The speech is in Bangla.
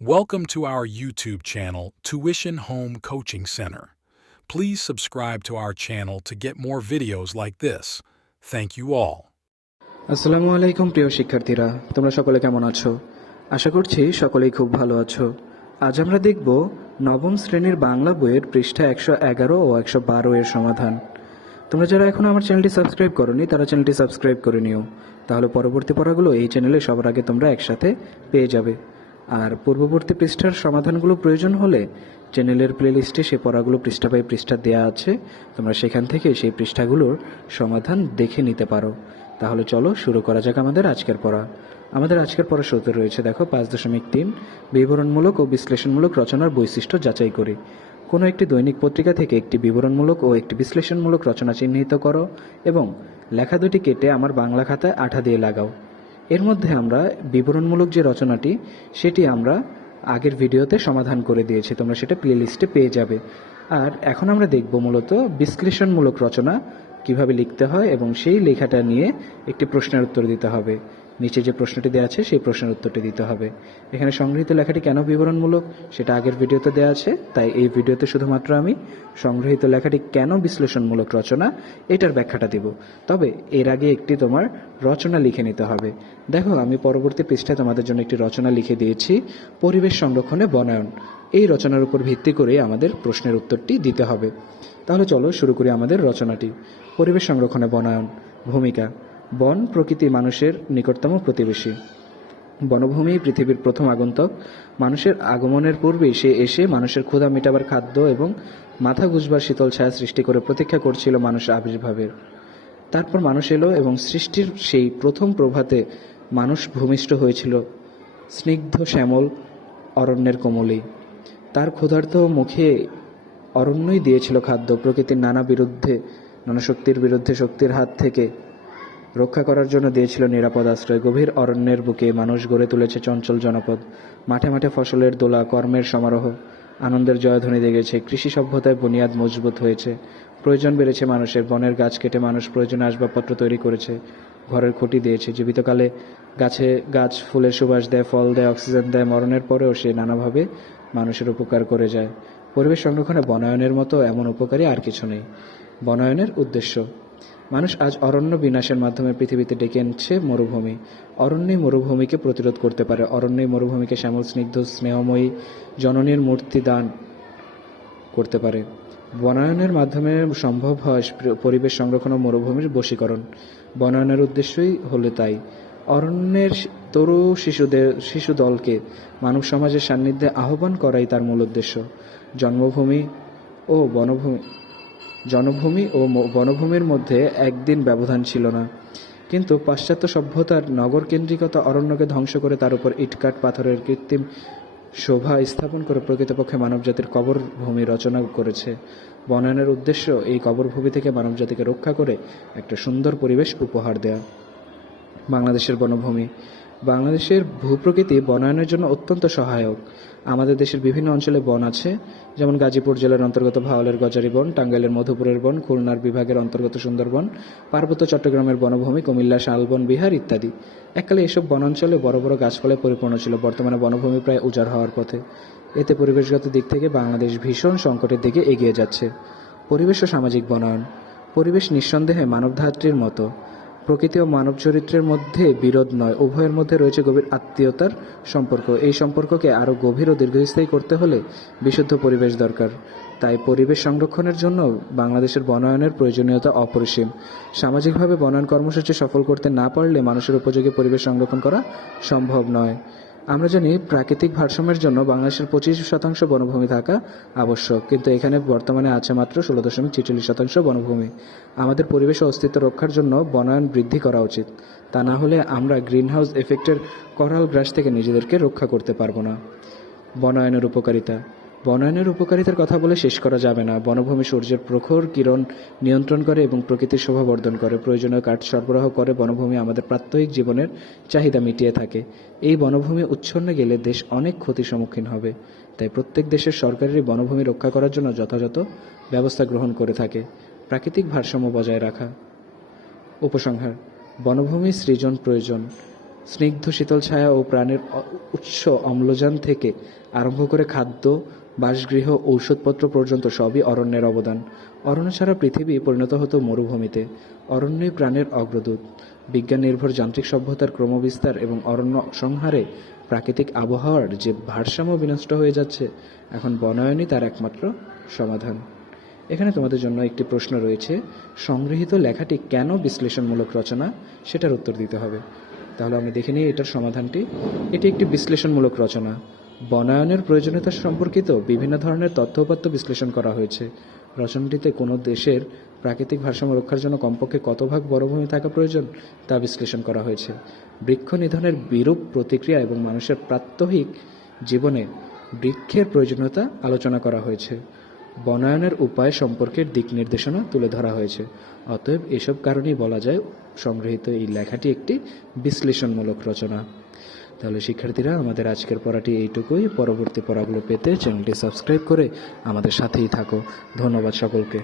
Welcome to our YouTube channel, Tuition Home Coaching Center. Please subscribe to our channel to get more videos like this. Thank you all. আসসালামু আলাইকুম প্রিয় শিক্ষার্থীরা তোমরা সকলে কেমন আছো আশা করছি সকলেই খুব ভালো আছো আজ আমরা দেখব নবম শ্রেণির বাংলা বইয়ের পৃষ্ঠা একশো এগারো ও একশো বারো এর সমাধান তোমরা যারা এখনও আমার চ্যানেলটি সাবস্ক্রাইব করনি তারা চ্যানেলটি সাবস্ক্রাইব করে নিও তাহলে পরবর্তী পড়াগুলো এই চ্যানেলে সবার আগে তোমরা একসাথে পেয়ে যাবে আর পূর্ববর্তী পৃষ্ঠার সমাধানগুলো প্রয়োজন হলে চ্যানেলের প্লেলিস্টে সেই পড়াগুলো পৃষ্ঠা বাই পৃষ্ঠা দেওয়া আছে। তোমরা সেখান থেকে সেই পৃষ্ঠাগুলোর সমাধান দেখে নিতে পারো। তাহলে চলো শুরু করা যাক আমাদের আজকের পড়া। আমাদের আজকের পড়া শুরুতে রয়েছে, দেখো, পাঁচ দশমিক তিন। বিবরণমূলক ও বিশ্লেষণমূলক রচনার বৈশিষ্ট্য যাচাই করি। কোনো একটি দৈনিক পত্রিকা থেকে একটি বিবরণমূলক ও একটি বিশ্লেষণমূলক রচনা চিহ্নিত করো এবং লেখা দুটি কেটে আমার বাংলা খাতায় আঠা দিয়ে লাগাও। এর মধ্যে আমরা বিবরণমূলক যে রচনাটি, সেটি আমরা আগের ভিডিওতে সমাধান করে দিয়েছি, তোমরা সেটা প্লেলিস্টে পেয়ে যাবে। আর এখন আমরা দেখব মূলত বিশ্লেষণমূলক রচনা কীভাবে লিখতে হয় এবং সেই লেখাটা নিয়ে একটি প্রশ্নের উত্তর দিতে হবে। নিচে যে প্রশ্নটি দেওয়া আছে, সেই প্রশ্নের উত্তরটি দিতে হবে। এখানে সংগৃহীত লেখাটি কেন বিবরণমূলক? সেটা আগের ভিডিওতে দেওয়া আছে, তাই এই ভিডিওতে শুধুমাত্র আমি সংগৃহীত লেখাটি কেন বিশ্লেষণমূলক রচনা, এটার ব্যাখ্যাটা দিব। তবে এর আগে একটি তোমার রচনা লিখে নিতে হবে। দেখো, আমি পরবর্তী পৃষ্ঠায় তোমাদের জন্য একটি রচনা লিখে দিয়েছি, পরিবেশ সংরক্ষণে বনায়ন। এই রচনার উপর ভিত্তি করে আমাদের প্রশ্নের উত্তরটি দিতে হবে। তাহলে চলো শুরু করি আমাদের রচনাটি। পরিবেশ সংরক্ষণে বনায়ন ভূমিকা। বন প্রকৃতি মানুষের নিকটতম প্রতিবেশী। বনভূমি পৃথিবীর প্রথম আগন্তক। মানুষের আগমনের পূর্বেই সে এসে মানুষের ক্ষুধা মেটাবার খাদ্য এবং মাথা গুজবার শীতল ছায়া সৃষ্টি করে প্রতীক্ষা করছিল মানুষ আবির্ভাবের। তারপর মানুষ এলো এবং সৃষ্টির সেই প্রথম প্রভাতে মানুষ ভূমিষ্ঠ হয়েছিল স্নিগ্ধ শ্যামল অরণ্যের কোমলেই তার ক্ষুধার্ত মুখে অরণ্যই দিয়েছিল খাদ্য। প্রকৃতির নানা বিরুদ্ধে, নানা শক্তির বিরুদ্ধে শক্তির হাত থেকে রক্ষা করার জন্য দিয়েছিল নিরাপদ আশ্রয়। গভীর অরণ্যের বুকে মানুষ গড়ে তুলেছে চঞ্চল জনপদ। মাঠে মাঠে ফসলের দোলা, কর্মের সমারোহ, আনন্দের জয়ধ্বনি দেখেছে কৃষি সভ্যতায় বুনিয়াদ মজবুত হয়েছে। প্রয়োজন বেড়েছে মানুষের। বনের গাছ কেটে মানুষ প্রয়োজনে আসবাবপত্র তৈরি করেছে। ঘরের খুঁটি দিয়েছে। জীবিতকালে গাছে গাছ ফুলের সুবাস দেয়, ফল দেয়, অক্সিজেন দেয়। মরণের পরেও সে নানাভাবে মানুষের উপকার করে যায়। পরিবেশ সংরক্ষণে বনায়নের মতো এমন উপকারী আর কিছু নেই। বনায়নের উদ্দেশ্য মানুষ আজ অরণ্য বিনাশের মাধ্যমে পৃথিবীতে ডেকে এনেছে মরুভূমি। অরণ্যই মরুভূমিকে প্রতিরোধ করতে পারে। অরণ্যই মরুভূমিকে শ্যামল, স্নিগ্ধ, স্নেহময়ী, জননীর মূর্তি দান করতে পারে। বনায়নের মাধ্যমে সম্ভব হয় পরিবেশ সংরক্ষণ ও মরুভূমির বশীকরণ। বনায়নের উদ্দেশ্যই হলে তাই। অরণ্যের তরু শিশুদের শিশু দলকে মানব সমাজের সান্নিধ্যে আহ্বান করাই তার মূল উদ্দেশ্য। জন্মভূমি ও বনভূমি জনভূমি ও বনভূমির মধ্যে একদিন ব্যবধান ছিল না। কিন্তু পাশ্চাত্য সভ্যতার নগর কেন্দ্রিকতা অরণ্যকে ধ্বংস করে তার উপর ইটকাট পাথরের কৃত্রিম শোভা স্থাপন করে প্রকৃতপক্ষে মানবজাতির কবর ভূমি রচনা করেছে। বনায়নের উদ্দেশ্য এই কবরভূমি থেকে মানবজাতিকে রক্ষা করে একটা সুন্দর পরিবেশ উপহার দেয়া। বাংলাদেশের বনভূমি। বাংলাদেশের ভূপ্রকৃতি বনায়নের জন্য অত্যন্ত সহায়ক। আমাদের দেশের বিভিন্ন অঞ্চলে বন আছে, যেমন গাজীপুর জেলার অন্তর্গত ভাওয়ালের গজারি বন, টাঙ্গাইলের মধুপুরের বন, খুলনার বিভাগের অন্তর্গত সুন্দরবন, পার্বত্য চট্টগ্রামের বনভূমি, কুমিল্লা, শালবন, বিহার ইত্যাদি। এককালে এসব বনাঞ্চলে বড় বড় গাছপালায় পরিপূর্ণ ছিল, বর্তমানে বনভূমি প্রায় উজাড় হওয়ার পথে। এতে পরিবেশগত দিক থেকে বাংলাদেশ ভীষণ সংকটের দিকে এগিয়ে যাচ্ছে। পরিবেশ ও সামাজিক বনায়ন। পরিবেশ নিঃসন্দেহে মানবধাত্রীর মতো। প্রকৃতি ও মানব চরিত্রের মধ্যে বিরোধ নয়, উভয়ের মধ্যে রয়েছে গভীর আত্মীয়তার সম্পর্ক। এই সম্পর্ককে আরও গভীর ও দীর্ঘস্থায়ী করতে হলে বিশুদ্ধ পরিবেশ দরকার। তাই পরিবেশ সংরক্ষণের জন্য বাংলাদেশের বনায়নের প্রয়োজনীয়তা অপরিসীম। সামাজিকভাবে বনায়ন কর্মসূচি সফল করতে না পারলে মানুষের উপযোগী পরিবেশ সংরক্ষণ করা সম্ভব নয়। আমরা জানি প্রাকৃতিক ভারসাম্যের জন্য বাংলাদেশের পঁচিশ শতাংশ বনভূমি থাকা আবশ্যক, কিন্তু এখানে বর্তমানে আছে মাত্র ষোলো দশমিক ছেচল্লিশ শতাংশ বনভূমি। আমাদের পরিবেশ অস্তিত্ব রক্ষার জন্য বনায়ন বৃদ্ধি করা উচিত। তা না হলে আমরা গ্রিনহাউস এফেক্টের করাল গ্রাস থেকে নিজেদেরকে রক্ষা করতে পারব না। বনায়নের উপকারিতা। বনায়নের উপকারিতার কথা বলে শেষ করা যাবে না। বনভূমি সূর্যের প্রখর কিরণ নিয়ন্ত্রণ করে এবং প্রকৃতির শোভা বর্ধন করে। প্রয়োজনীয় কাঠ সরবরাহ করে বনভূমি আমাদের প্রাত্যহিক জীবনের চাহিদা মিটিয়ে থাকে। এই বনভূমি উচ্ছন্নে গেলে দেশ অনেক ক্ষতির সম্মুখীন হবে। তাই প্রত্যেক দেশের সরকারেরই বনভূমি রক্ষা করার জন্য যথাযথ ব্যবস্থা গ্রহণ করে থাকে। প্রাকৃতিক ভারসাম্য বজায় রাখা। উপসংহার, বনভূমি সৃজন প্রয়োজন। স্নিগ্ধ শীতল ছায়া ও প্রাণের উৎস অম্লজান থেকে আরম্ভ করে খাদ্য বাসগৃহ, ঔষধপত্র পর্যন্ত সবই অরণ্যের অবদান। অরণ্য ছাড়া পৃথিবী পরিণত হতো মরুভূমিতে। অরণ্যই প্রাণের অগ্রদূত। বিজ্ঞান নির্ভর যান্ত্রিক সভ্যতার ক্রমবিস্তার এবং অরণ্য সংহারে প্রাকৃতিক আবহাওয়ার যে ভারসাম্য বিনষ্ট হয়ে যাচ্ছে, এখন বনায়নই তার একমাত্র সমাধান। এখানে তোমাদের জন্য একটি প্রশ্ন রয়েছে, সংগৃহীত লেখাটি কেন বিশ্লেষণমূলক রচনা? সেটার উত্তর দিতে হবে। তাহলে আমি দেখে নিই এটার সমাধানটি। এটি একটি বিশ্লেষণমূলক রচনা। বনায়নের প্রয়োজনীয়তা সম্পর্কিত বিভিন্ন ধরনের তথ্যপাত্য বিশ্লেষণ করা হয়েছে। রচনাটিতে কোনো দেশের প্রাকৃতিক ভারসাম্য রক্ষার জন্য কমপক্ষে কত ভাগ বনভূমি থাকা প্রয়োজন তা বিশ্লেষণ করা হয়েছে। বৃক্ষ নিধনের বিরূপ প্রতিক্রিয়া এবং মানুষের প্রাত্যহিক জীবনে বৃক্ষের প্রয়োজনীয়তা আলোচনা করা হয়েছে। বনায়নের উপায় সম্পর্কের দিক নির্দেশনা তুলে ধরা হয়েছে। অতএব এসব কারণেই বলা যায় সংগৃহীত এই লেখাটি একটি বিশ্লেষণমূলক রচনা। তাহলে শিক্ষার্থীরা, আমাদের আজকের পড়াটি এইটুকুই। পরবর্তী পড়াগুলো পেতে চ্যানেলটি সাবস্ক্রাইব করে আমাদের সাথেই থাকো। ধন্যবাদ সকলকে।